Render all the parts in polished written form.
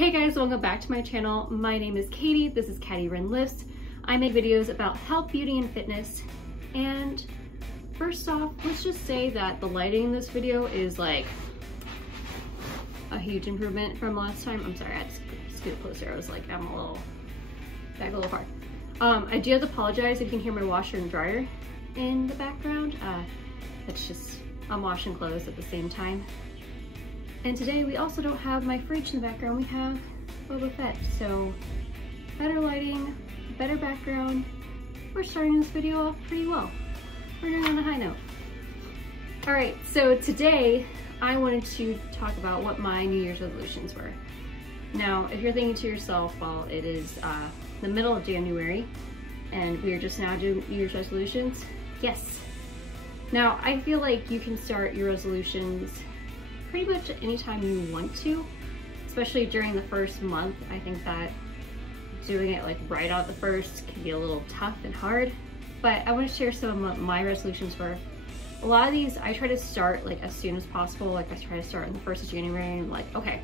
Hey guys, welcome back to my channel. My name is Katie. This is Katie Wren Lifts. I make videos about health, beauty, and fitness. And first off, let's just say that the lighting in this video is like a huge improvement from last time. I'm sorry, I had to scoot closer. I was like, I'm a little back a little far. I do have to apologize if you can hear my washer and dryer in the background. That's just, I'm washing clothes at the same time. And today we also don't have my fridge in the background, we have Boba Fett. So better lighting, better background. We're starting this video off pretty well. We're doing on a high note. All right, so today I wanted to talk about what my New Year's resolutions were. Now, if you're thinking to yourself, well, it is the middle of January and we are just now doing New Year's resolutions. Yes. Now, I feel like you can start your resolutions pretty much anytime you want to, especially during the first month. I think that doing it like right out the first can be a little tough and hard, but I want to share some of what my resolutions were. A lot of these I try to start like as soon as possible. Like I try to start on the 1st of January and like, okay,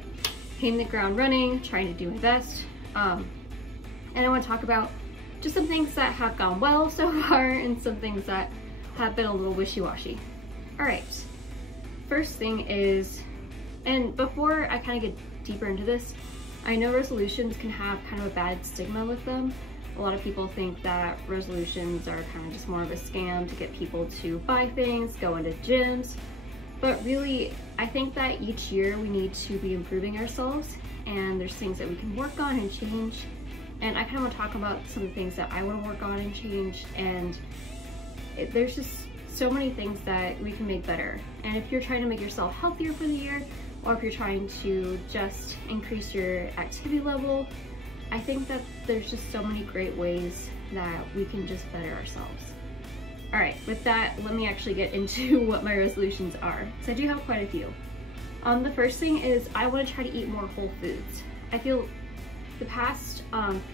hitting the ground running, trying to do my best. And I want to talk about just some things that have gone well so far and some things that have been a little wishy-washy. All right. First thing is, and before I kind of get deeper into this, I know resolutions can have kind of a bad stigma with them. A lot of people think that resolutions are kind of just more of a scam to get people to buy things, go into gyms, but really I think that each year we need to be improving ourselves and there's things that we can work on and change. And I kind of want to talk about some of the things that I want to work on and change, and there's just so many things that we can make better. And if you're trying to make yourself healthier for the year, or if you're trying to just increase your activity level, I think that there's just so many great ways that we can just better ourselves. All right, with that, let me actually get into what my resolutions are. So I do have quite a few. The first thing is I want to try to eat more whole foods. I feel the past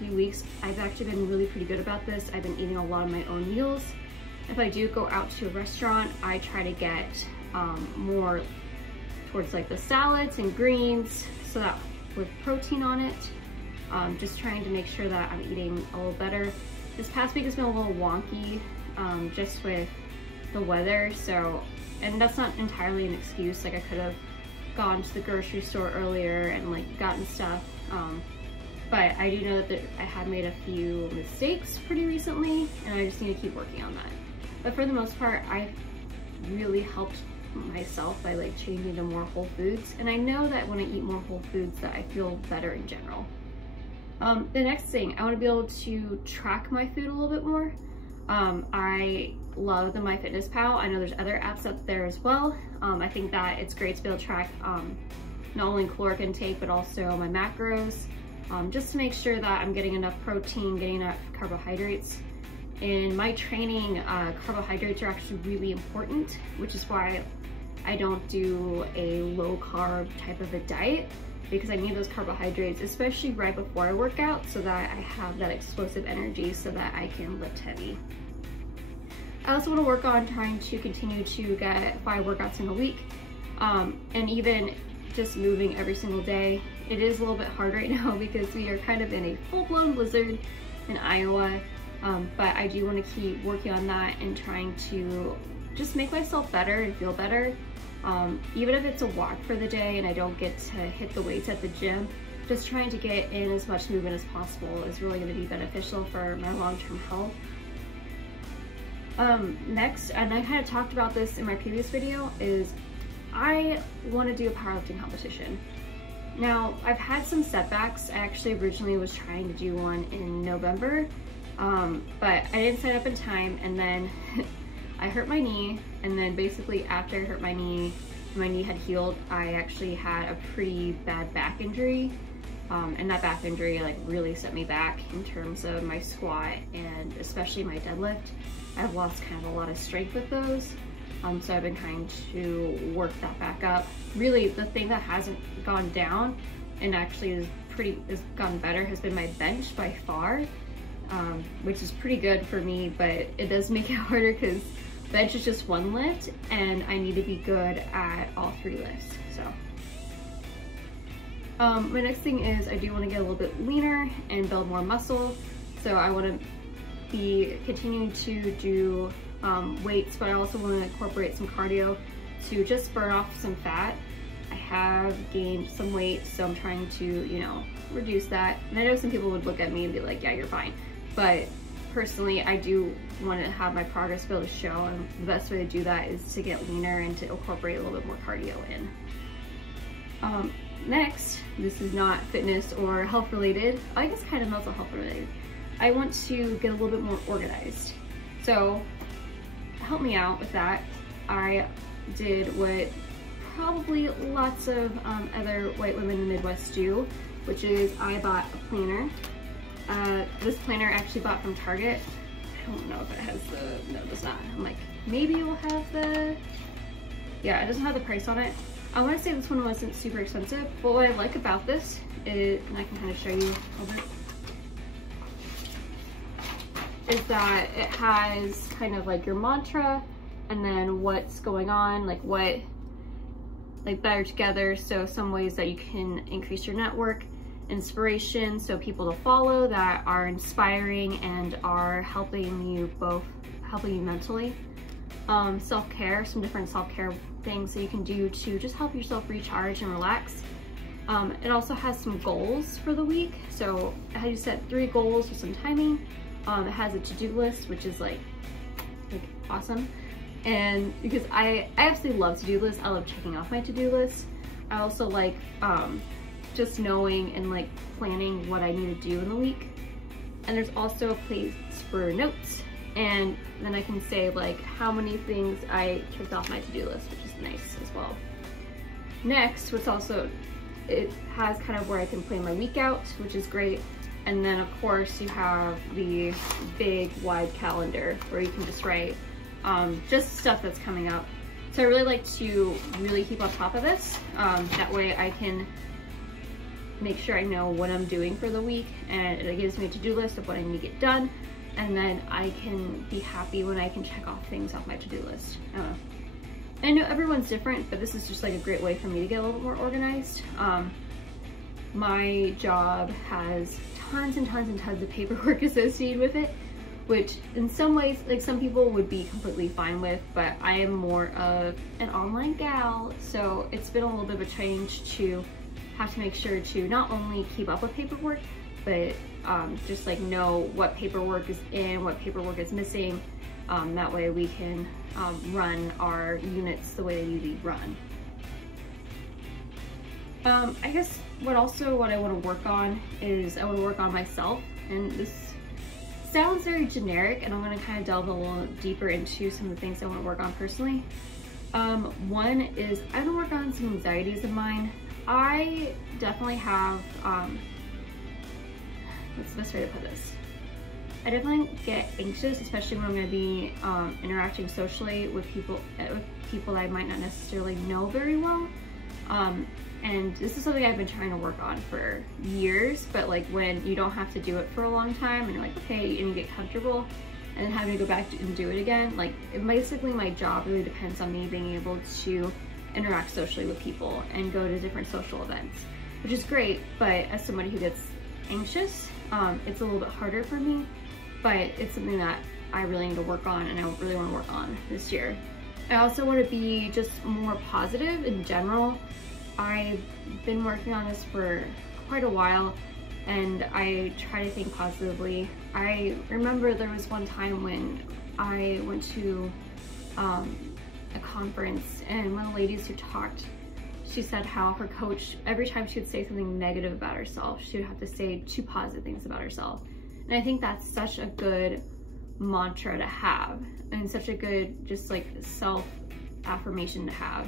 few weeks, I've actually been really pretty good about this. I've been eating a lot of my own meals. If I do go out to a restaurant, I try to get more towards like the salads and greens, so that with protein on it. Just trying to make sure that I'm eating a little better. This past week has been a little wonky, just with the weather, so, and that's not entirely an excuse. Like I could have gone to the grocery store earlier and like gotten stuff, but I do know that I had made a few mistakes pretty recently, and I just need to keep working on that. But for the most part, I really helped myself by like changing to more whole foods. And I know that when I eat more whole foods that I feel better in general. The next thing, I want to be able to track my food a little bit more. I love the MyFitnessPal. I know there's other apps out there as well. I think that it's great to be able to track not only caloric intake, but also my macros, just to make sure that I'm getting enough protein, getting enough carbohydrates. In my training, carbohydrates are actually really important, which is why I don't do a low carb type of a diet, because I need those carbohydrates, especially right before I work out, so that I have that explosive energy so that I can lift heavy. I also want to work on trying to continue to get 5 workouts in a week, and even just moving every single day. It is a little bit hard right now because we are kind of in a full-blown blizzard in Iowa. But I do want to keep working on that and trying to just make myself better and feel better. Even if it's a walk for the day and I don't get to hit the weights at the gym, just trying to get in as much movement as possible is really going to be beneficial for my long-term health. Next, and I kind of talked about this in my previous video, is I want to do a powerlifting competition. Now, I've had some setbacks. I actually originally was trying to do one in November, but I didn't sign up in time, and then I hurt my knee, and then basically after I hurt my knee had healed, I actually had a pretty bad back injury, and that back injury like really set me back in terms of my squat and especially my deadlift. I've lost kind of a lot of strength with those, so I've been trying to work that back up. Really, the thing that hasn't gone down and actually has gotten better has been my bench by far. Which is pretty good for me, but it does make it harder because bench is just one lift and I need to be good at all 3 lifts. So My next thing is I do want to get a little bit leaner and build more muscle. So I want to be continuing to do weights, but I also want to incorporate some cardio to just burn off some fat. I have gained some weight, so I'm trying to, you know, reduce that. And I know some people would look at me and be like, yeah, you're fine. But personally, I do want to have my progress be able to show, and the best way to do that is to get leaner and to incorporate a little bit more cardio in. Next, this is not fitness or health related, I guess kind of also health related. I want to get a little bit more organized. So help me out with that. I did what probably lots of other white women in the Midwest do, which is I bought a planner. This planner I actually bought from Target. I don't know if it has the, no, it does not. I'm like, maybe it will have the, yeah, it doesn't have the price on it. I want to say this one wasn't super expensive, but what I like about this is, and I can kind of show you over, is that it has kind of like your mantra and then what's going on, like what, like better together. So some ways that you can increase your network, inspiration, so people to follow that are inspiring and are helping you mentally. Self-care, some different self-care things that you can do to just help yourself recharge and relax. It also has some goals for the week. So I had you set 3 goals with some timing. It has a to-do list, which is like awesome. And because I absolutely love to-do lists, I love checking off my to-do list. I also like just knowing and like planning what I need to do in the week. And there's also a place for notes. And then I can say like how many things I checked off my to-do list, which is nice as well. Next, what's also, it has kind of where I can plan my week out, which is great. And then of course you have the big wide calendar where you can just write just stuff that's coming up. So I really like to really keep on top of this. That way I can make sure I know what I'm doing for the week, and it gives me a to-do list of what I need to get done. And then I can be happy when I can check off things off my to-do list. I know everyone's different, but this is just like a great way for me to get a little bit more organized. My job has tons and tons and tons of paperwork associated with it, which in some ways, like some people would be completely fine with, but I am more of an online gal, so it's been a little bit of a change to have to make sure to not only keep up with paperwork, but just like know what paperwork is in, what paperwork is missing. That way we can run our units the way they need to be run. I guess what I want to work on is I want to work on myself, and this sounds very generic, and I'm going to kind of delve a little deeper into some of the things I want to work on personally. One is I want to work on some anxieties of mine. I definitely have, what's the best way to put this? I definitely get anxious, especially when I'm going to be interacting socially with people that I might not necessarily know very well. And this is something I've been trying to work on for years, but like when you don't have to do it for a long time and you're like, okay, and you get comfortable, and then having to go back and do it again, like basically my job really depends on me being able to interact socially with people and go to different social events, which is great, but as somebody who gets anxious, it's a little bit harder for me, but it's something that I really need to work on, and I really want to work on this year. I also want to be just more positive in general. I've been working on this for quite a while, and I try to think positively. I remember there was one time when I went to a conference, and one of the ladies who talked, she said how her coach, every time she would say something negative about herself, she would have to say 2 positive things about herself. And I think that's such a good mantra to have, and such a good just like self-affirmation to have,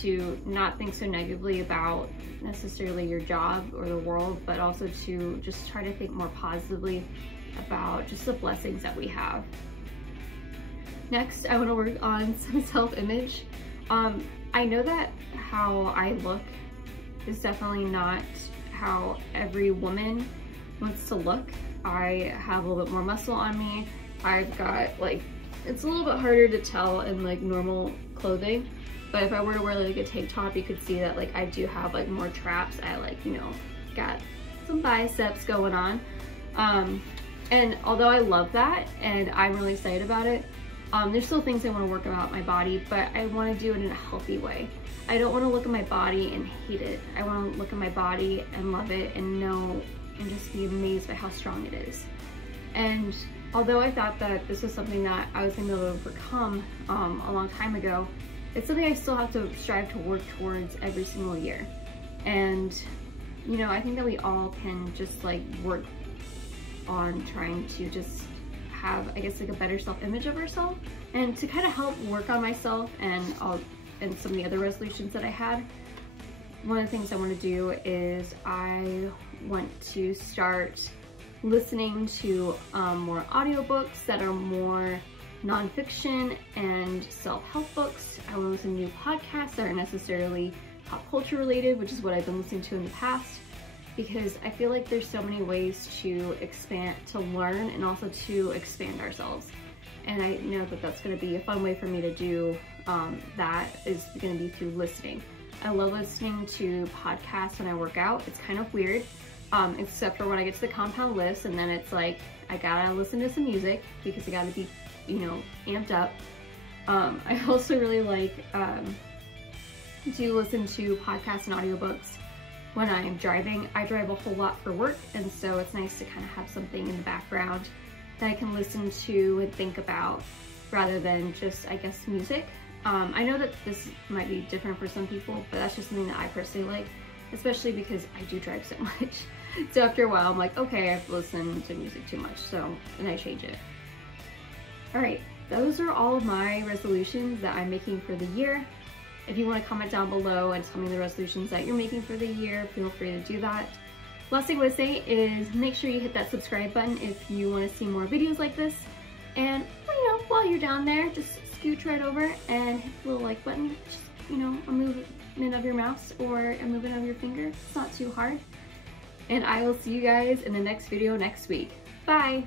to not think so negatively about necessarily your job or the world, but also to just try to think more positively about just the blessings that we have. Next, I want to work on some self-image. I know that how I look is definitely not how every woman wants to look. I have a little bit more muscle on me. I've got like, it's a little bit harder to tell in like normal clothing, But if I were to wear like a tank top, you could see that like I do have like more traps. I like, you know, got some biceps going on. And although I love that and I'm really excited about it, there's still things I want to work about my body, but I want to do it in a healthy way. I don't want to look at my body and hate it. I want to look at my body and love it and know and just be amazed by how strong it is. And although I thought that this was something that I was going to be able to overcome a long time ago, it's something I still have to strive to work towards every single year. And, you know, I think that we all can just like work on trying to just have, I guess, like a better self-image of ourselves. And to kind of help work on myself and some of the other resolutions that I had, one of the things I want to do is I want to start listening to more audiobooks that are more nonfiction and self-help books. I want to listen to new podcasts that aren't necessarily pop culture related, which is what I've been listening to in the past, because I feel like there's so many ways to expand, to learn, and also to expand ourselves. And I know that that's going to be a fun way for me to do that is going to be through listening. I love listening to podcasts when I work out. It's kind of weird, except for when I get to the compound lifts, and then it's like I gotta listen to some music because I gotta be, you know, amped up. I also really like to listen to podcasts and audiobooks when I'm driving. I drive a whole lot for work, and so it's nice to kind of have something in the background that I can listen to and think about rather than just, I guess, music. I know that this might be different for some people, but that's just something that I personally like, especially because I do drive so much. So after a while, I'm like, okay, I've listened to music too much, so then I change it. All right, those are all of my resolutions that I'm making for the year. If you want to comment down below and tell me the resolutions that you're making for the year, feel free to do that. Last thing I want to say is make sure you hit that subscribe button if you want to see more videos like this. And, you know, while you're down there, just scooch right over and hit the little like button. Just, you know, a movement of your mouse or a movement of your finger. It's not too hard. And I will see you guys in the next video next week. Bye!